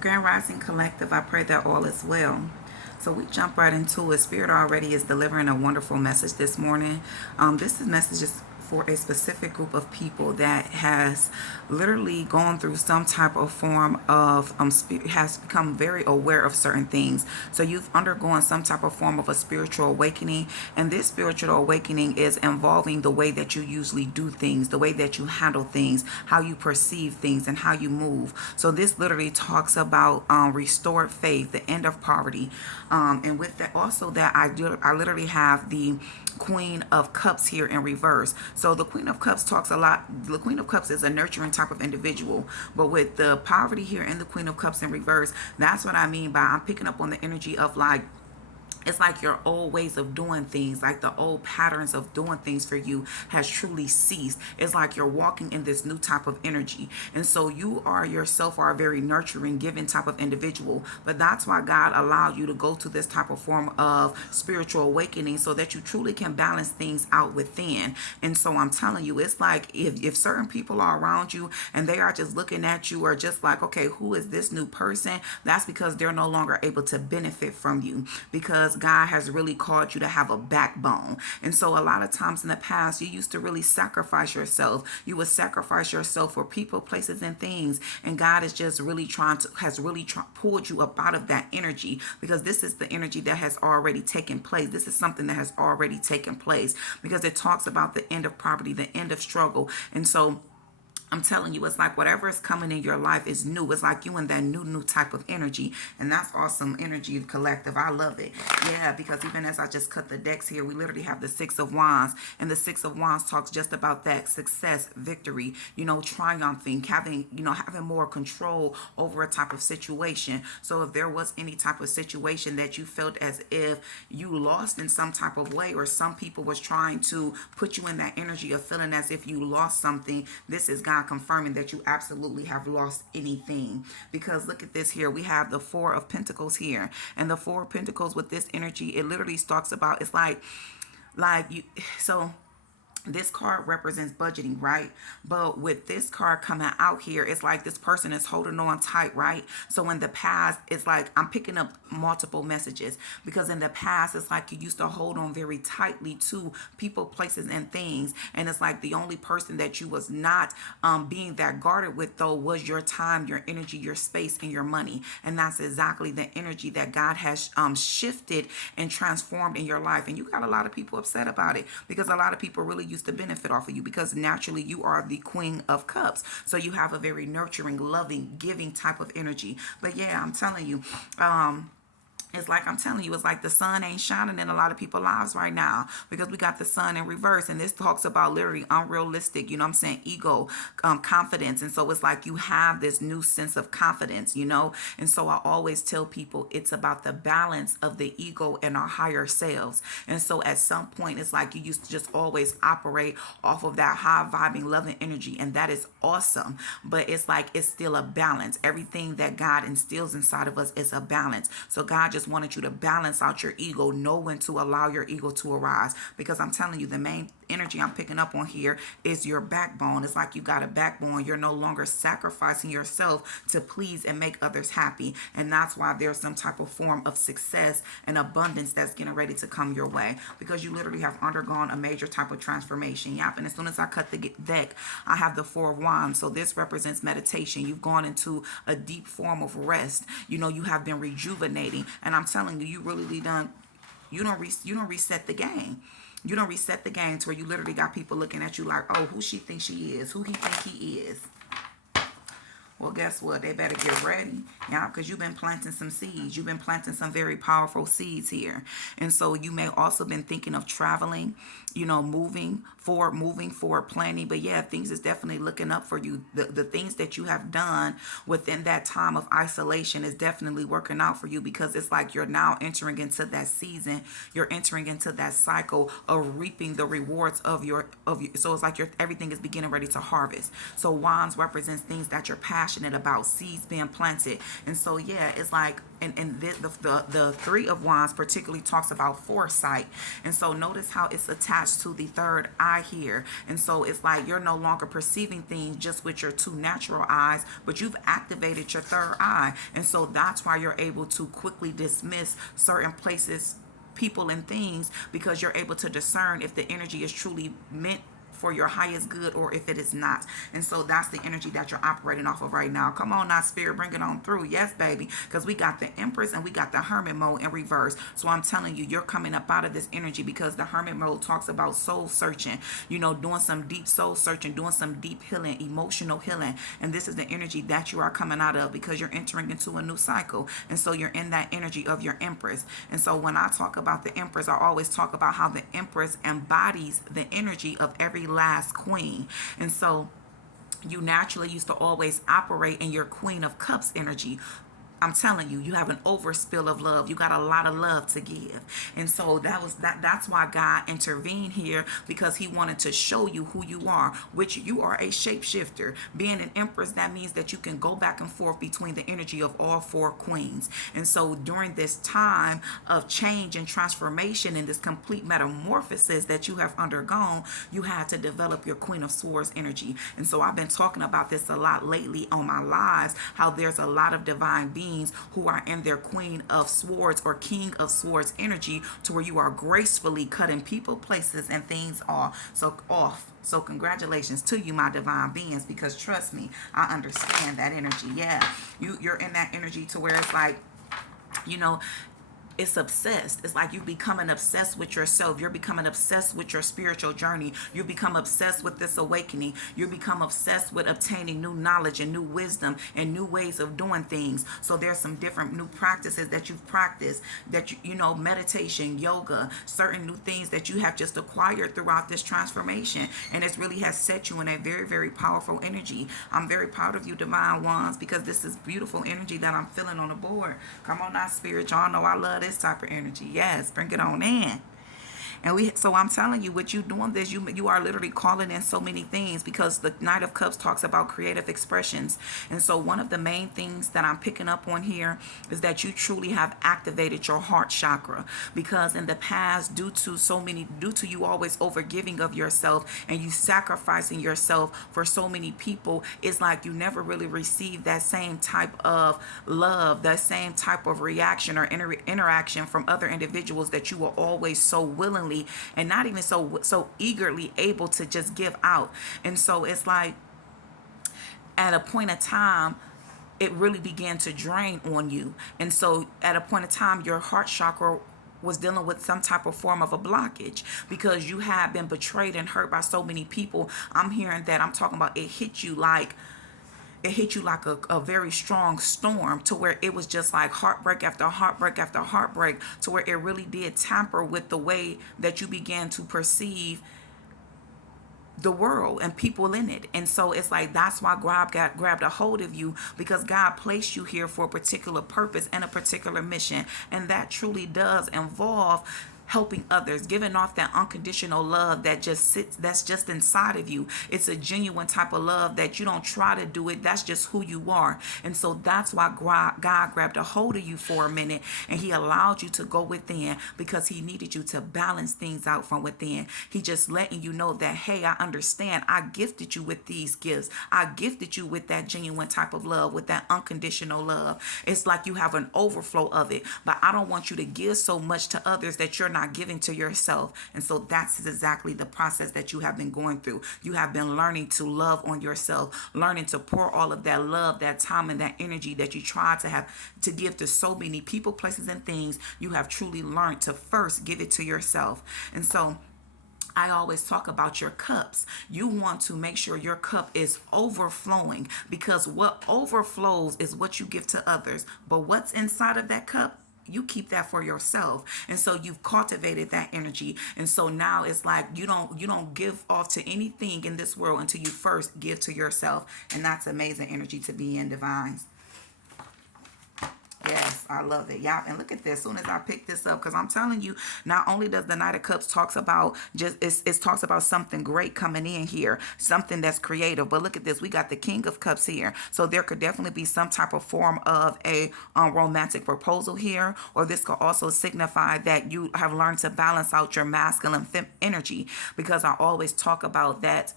Grand Rising Collective, I pray that all is well. So we jump right into it. Spirit already is delivering a wonderful message this morning. This message is for a specific group of people that has literally gone through some type of form of has become very aware of certain things. So you've undergone some type of form of a spiritual awakening, and this spiritual awakening is involving the way that you usually do things, the way that you handle things, how you perceive things, and how you move. So this literally talks about restored faith, the end of poverty, and with that also that I literally have the Queen of Cups here in reverse. So the Queen of Cups talks a lot. The Queen of Cups is a nurturing type of individual, but with the poverty here and the Queen of Cups in reverse, that's what I mean by I'm picking up on the energy of like it's like your old ways of doing things, like the old patterns of doing things for you has truly ceased. It's like you're walking in this new type of energy. And so you are yourself are a very nurturing, giving type of individual. But that's why God allowed you to go to this type of form of spiritual awakening so that you truly can balance things out within. And so I'm telling you, it's like if certain people are around you and they are just looking at you or just like, okay, who is this new person? That's because they're no longer able to benefit from you, because God has really called you to have a backbone. And so a lot of times in the past, you used to really sacrifice yourself. You would sacrifice yourself for people, places, and things. And God is just really pulled you up out of that energy, because this is the energy that has already taken place. This is something that has already taken place, because it talks about the end of poverty, the end of struggle. And so I'm telling you, it's like whatever is coming in your life is new. It's like you in that new type of energy. And that's awesome energy, collective. I love it. Yeah, because even as I just cut the decks here, we literally have the Six of Wands. And the Six of Wands talks just about that success, victory, triumphing, having more control over a type of situation. So if there was any type of situation that you felt as if you lost in some type of way, or some people was trying to put you in that energy of feeling as if you lost something, this is God confirming that you absolutely have lost anything. Because look at this here. We have the Four of Pentacles here. And the Four of Pentacles with this energy, it literally talks about, it's like you, so this card represents budgeting, right? But with this card coming out here, it's like this person is holding on tight, right? So in the past, it's like I'm picking up multiple messages, because in the past, it's like you used to hold on very tightly to people, places, and things. And it's like the only person that you was not being that guarded with, though, was your time, your energy, your space, and your money. And that's exactly the energy that God has shifted and transformed in your life. And you got a lot of people upset about it, because a lot of people really used to benefit off of you, because naturally you are the Queen of Cups. So you have a very nurturing, loving, giving type of energy. But yeah, I'm telling you, it's like the sun ain't shining in a lot of people's lives right now, because we got the sun in reverse. And this talks about literally unrealistic, ego, confidence. And so it's like you have this new sense of confidence. And so I always tell people it's about the balance of the ego and our higher selves. And so at some point, it's like you used to just always operate off of that high vibing, loving energy. And that is awesome. But it's like it's still a balance. Everything that God instills inside of us is a balance. So God just wanted you to balance out your ego, know when to allow your ego to arise. Because I'm telling you, the main energy I'm picking up on here is your backbone. It's like you got a backbone. You're no longer sacrificing yourself to please and make others happy. And that's why there's some type of form of success and abundance that's getting ready to come your way, because you literally have undergone a major type of transformation. Yep. And as soon as I cut the deck, I have the Four of Wands. So this represents meditation. You've gone into a deep form of rest. You have been rejuvenating. And I'm telling you, you really done. You don't reset the game. You don't reset the game to where you literally got people looking at you like, oh, who she thinks she is, who he think he is. Well, guess what? They better get ready, because you've been planting some seeds. You've been planting some very powerful seeds here. And so you may also been thinking of traveling, moving forward, planning. But yeah, things is definitely looking up for you. The things that you have done within that time of isolation is definitely working out for you, because it's like you're now entering into that season. You're entering into that cycle of reaping the rewards of your. So it's like everything is beginning ready to harvest. So wands represents things that you're passionate passionate about, seeds being planted. And so yeah, it's like, and the Three of Wands particularly talks about foresight. And so notice how it's attached to the third eye here. And so it's like you're no longer perceiving things just with your two natural eyes, but you've activated your third eye. And so that's why you're able to quickly dismiss certain places, people, and things, because you're able to discern if the energy is truly meant for your highest good or if it is not. And so that's the energy that you're operating off of right now. Come on now, Spirit, bring it on through. Yes, baby, because we got the Empress and we got the Hermit mode in reverse. So I'm telling you, you're coming up out of this energy, because the Hermit mode talks about soul searching, you know, doing some deep soul searching, doing some deep healing, emotional healing. And this is the energy that you are coming out of, because you're entering into a new cycle. And so you're in that energy of your Empress. And so when I talk about the Empress, I always talk about how the Empress embodies the energy of every last queen. And so you naturally used to always operate in your Queen of Cups energy. I'm telling you, you have an overspill of love. You got a lot of love to give. And so that's why God intervened here, because he wanted to show you who you are, which you are a shapeshifter. Being an Empress, that means that you can go back and forth between the energy of all four queens. And so during this time of change and transformation and this complete metamorphosis that you have undergone, you had to develop your Queen of Swords energy. And so I've been talking about this a lot lately on my lives, how there's a lot of divine beings who are in their Queen of Swords or King of Swords energy, to where you are gracefully cutting people, places, and things off. So congratulations to you, my divine beings, because trust me, I understand that energy. Yeah, you're in that energy to where it's like, you know, it's obsessed. It's like you becoming obsessed with yourself. You're becoming obsessed with your spiritual journey. You become obsessed with this awakening. You become obsessed with obtaining new knowledge and new wisdom and new ways of doing things. So there's some different new practices that you've practiced, that you know, meditation, yoga, certain new things that you have just acquired throughout this transformation. And it really has set you in a very, very powerful energy. I'm very proud of you, Divine Ones, because this is beautiful energy that I'm feeling on the board. Come on now, Spirit. Y'all know I love this type of energy. Yes, bring it on in. And so I'm telling you, with you doing this, you are literally calling in so many things, because the Knight of Cups talks about creative expressions. And so one of the main things that I'm picking up on here is that you truly have activated your heart chakra, because in the past, due to you always overgiving of yourself and you sacrificing yourself for so many people, it's like you never really received that same type of love, that same type of reaction or interaction from other individuals that you were always so willingly and not even so eagerly able to just give out. And so it's like at a point of time, it really began to drain on you. And so at a point of time, your heart chakra was dealing with some type of form of a blockage, because you have been betrayed and hurt by so many people. I'm hearing that, I'm talking about, it hit you like a very strong storm, to where it was just like heartbreak after heartbreak after heartbreak, to where it really did tamper with the way that you began to perceive the world and people in it. And so it's like, that's why God grabbed a hold of you, because God placed you here for a particular purpose and a particular mission. And that truly does involve helping others, giving off that unconditional love that just sits, that's just inside of you. It's a genuine type of love that you don't try to do it. That's just who you are. And so that's why God grabbed a hold of you for a minute, and he allowed you to go within, because he needed you to balance things out from within. He just letting you know that, hey, I understand. I gifted you with these gifts. I gifted you with that genuine type of love, with that unconditional love. It's like you have an overflow of it, but I don't want you to give so much to others that you're not giving to yourself. And so that's exactly the process that you have been going through. You have been learning to love on yourself, learning to pour all of that love, that time, and that energy that you try to have to give to so many people, places, and things. You have truly learned to first give it to yourself. And so I always talk about your cups. You want to make sure your cup is overflowing, because what overflows is what you give to others. But what's inside of that cup, you keep that for yourself. And so you've cultivated that energy. And so now it's like you don't give off to anything in this world until you first give to yourself. And that's amazing energy to be in, divines. Yes, I love it, y'all. And look at this. As soon as I pick this up, because I'm telling you, not only does the Knight of Cups talks about it talks about something great coming in here, something that's creative. But look at this. We got the King of Cups here. So there could definitely be some type of form of a romantic proposal here, or this could also signify that you have learned to balance out your masculine energy, because I always talk about that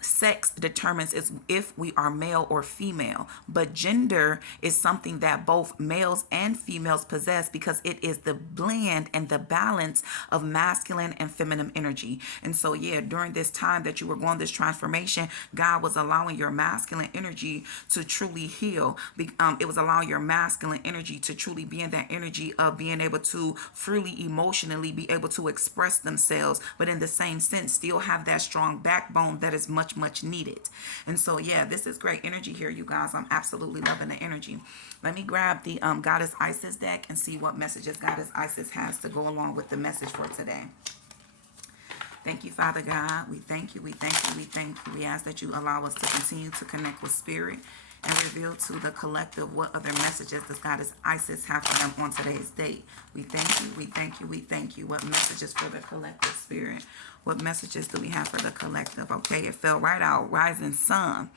sex determines if we are male or female, but gender is something that both males and females possess, because it is the blend and the balance of masculine and feminine energy. And so yeah, during this time that you were going this transformation, God was allowing your masculine energy to truly heal. It was allowing your masculine energy to truly be in that energy of being able to freely emotionally be able to express themselves, but in the same sense still have that strong backbone that is much needed. And so yeah, this is great energy here, you guys. I'm absolutely loving the energy. Let me grab the Goddess Isis deck and see what messages Goddess Isis has to go along with the message for today. Thank you, Father God. We thank you, we thank you, we thank you. We ask that you allow us to continue to connect with spirit and reveal to the collective what other messages does Goddess Isis have for them on today's date. We thank you, we thank you, we thank you. What messages for the collective spirit? What messages do we have for the collective? Okay, it fell right out. Rising sun.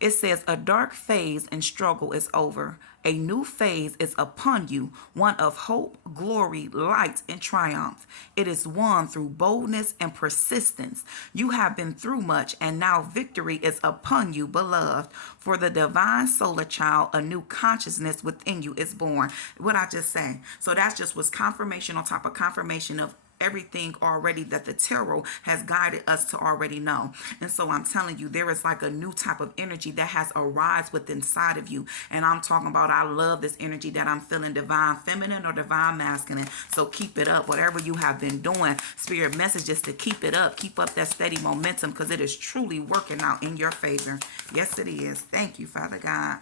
It says, a dark phase and struggle is over. A new phase is upon you, one of hope, glory, light, and triumph. It is won through boldness and persistence. You have been through much, and now victory is upon you, beloved. For the divine solar child, a new consciousness within you is born. What I just say. So that just was confirmation on top of confirmation of everything already that the tarot has guided us to already know. And so I'm telling you, there is like a new type of energy that has arisen within inside of you. And I'm talking about, I love this energy that I'm feeling, divine feminine or divine masculine. So keep it up. Whatever you have been doing, spirit messages to keep it up. Keep up that steady momentum, because it is truly working out in your favor. Yes, it is. Thank you, Father God.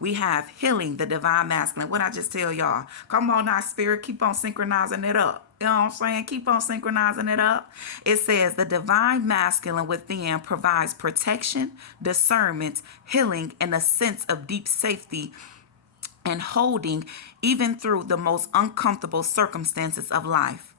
We have healing, the divine masculine. What I just tell y'all. Come on now, spirit. Keep on synchronizing it up. You know what I'm saying? Keep on synchronizing it up. It says the divine masculine within provides protection, discernment, healing, and a sense of deep safety and holding even through the most uncomfortable circumstances of life.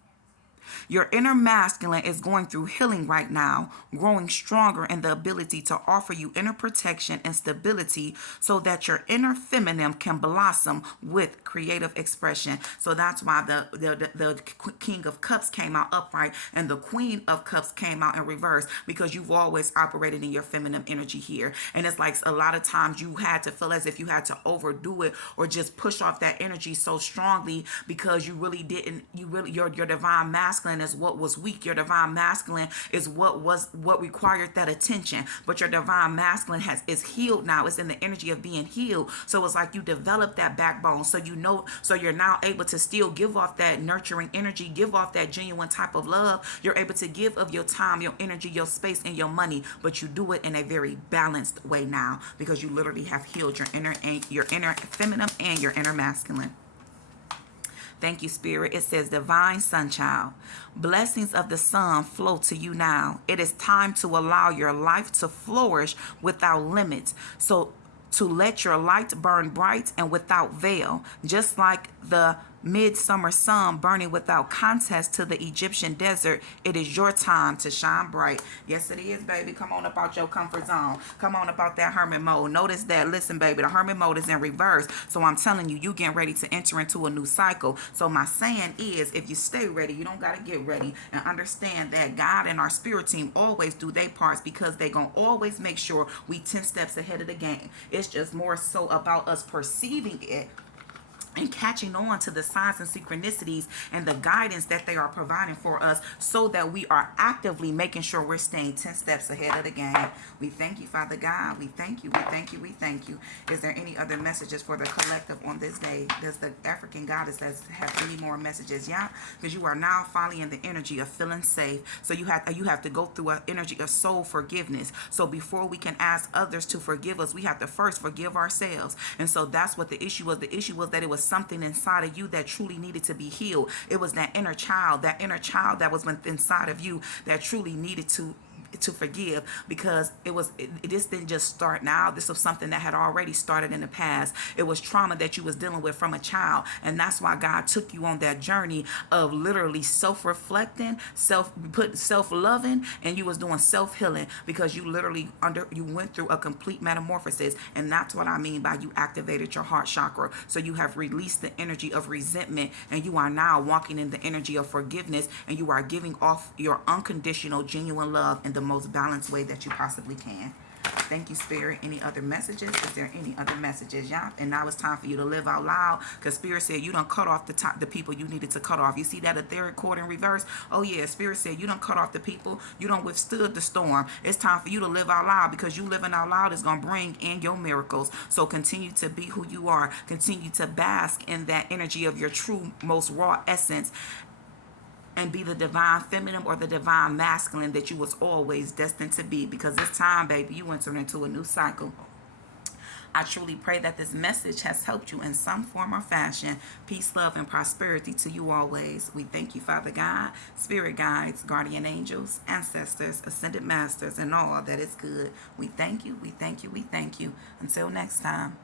Your inner masculine is going through healing right now, growing stronger in the ability to offer you inner protection and stability so that your inner feminine can blossom with creative expression. So that's why the King of Cups came out upright and the Queen of Cups came out in reverse, because you've always operated in your feminine energy here. And it's like a lot of times you had to feel as if you had to overdo it or just push off that energy so strongly, because you really didn't, your divine masculine is what was weak. Your divine masculine is what required that attention. But your divine masculine is healed now. It's in the energy of being healed. So it's like you develop that backbone. So so you're now able to still give off that nurturing energy, give off that genuine type of love. You're able to give of your time, your energy, your space, and your money, but you do it in a very balanced way now, because you literally have healed your inner feminine and your inner masculine. Thank you, Spirit. It says, divine sun child. Blessings of the sun flow to you now. It is time to allow your life to flourish without limits. So to let your light burn bright and without veil, just like the midsummer sun burning without contest to the Egyptian desert. It is your time to shine bright. Yes, it is, baby. Come on up out your comfort zone. Come on up out that hermit mode. Notice that, listen, baby, the hermit mode is in reverse. So I'm telling you, you getting ready to enter into a new cycle. So my saying is, if you stay ready, you don't got to get ready. And understand that God and our spirit team always do their parts, because they going to always make sure we 10 steps ahead of the game. It's just more so about us perceiving it and catching on to the signs and synchronicities and the guidance that they are providing for us, so that we are actively making sure we're staying 10 steps ahead of the game. We thank you, Father God. We thank you. We thank you. We thank you. Is there any other messages for the collective on this day? Does the African goddess have any more messages? Yeah, because you are now finally in the energy of feeling safe. So you have to go through an energy of soul forgiveness. So before we can ask others to forgive us, we have to first forgive ourselves. And so that's what the issue was. The issue was that it was something inside of you that truly needed to be healed. It was that inner child that was inside of you that truly needed to to forgive, because this didn't just start now. This was something that had already started in the past. It was trauma that you was dealing with from a child, and that's why God took you on that journey of literally self-reflecting, self-loving, and you was doing self-healing, because you literally you went through a complete metamorphosis. And that's what I mean by you activated your heart chakra. So you have released the energy of resentment, and you are now walking in the energy of forgiveness, and you are giving off your unconditional, genuine love in the most balanced way that you possibly can. Thank you, Spirit. Any other messages? Is there any other messages, y'all? And now it's time for you to live out loud, because Spirit said you done cut off the people you needed to cut off. You see that etheric cord in reverse? Oh yeah, Spirit said you done cut off the people. You done withstood the storm. It's time for you to live out loud, because you living out loud is going to bring in your miracles. So continue to be who you are. Continue to bask in that energy of your true, most raw essence, and be the divine feminine or the divine masculine that you was always destined to be, because this time, baby, you enter into a new cycle. I truly pray that this message has helped you in some form or fashion. Peace, love, and prosperity to you always. We thank you, Father God, spirit guides, guardian angels, ancestors, ascended masters, and all that is good. We thank you, we thank you, we thank you. Until next time.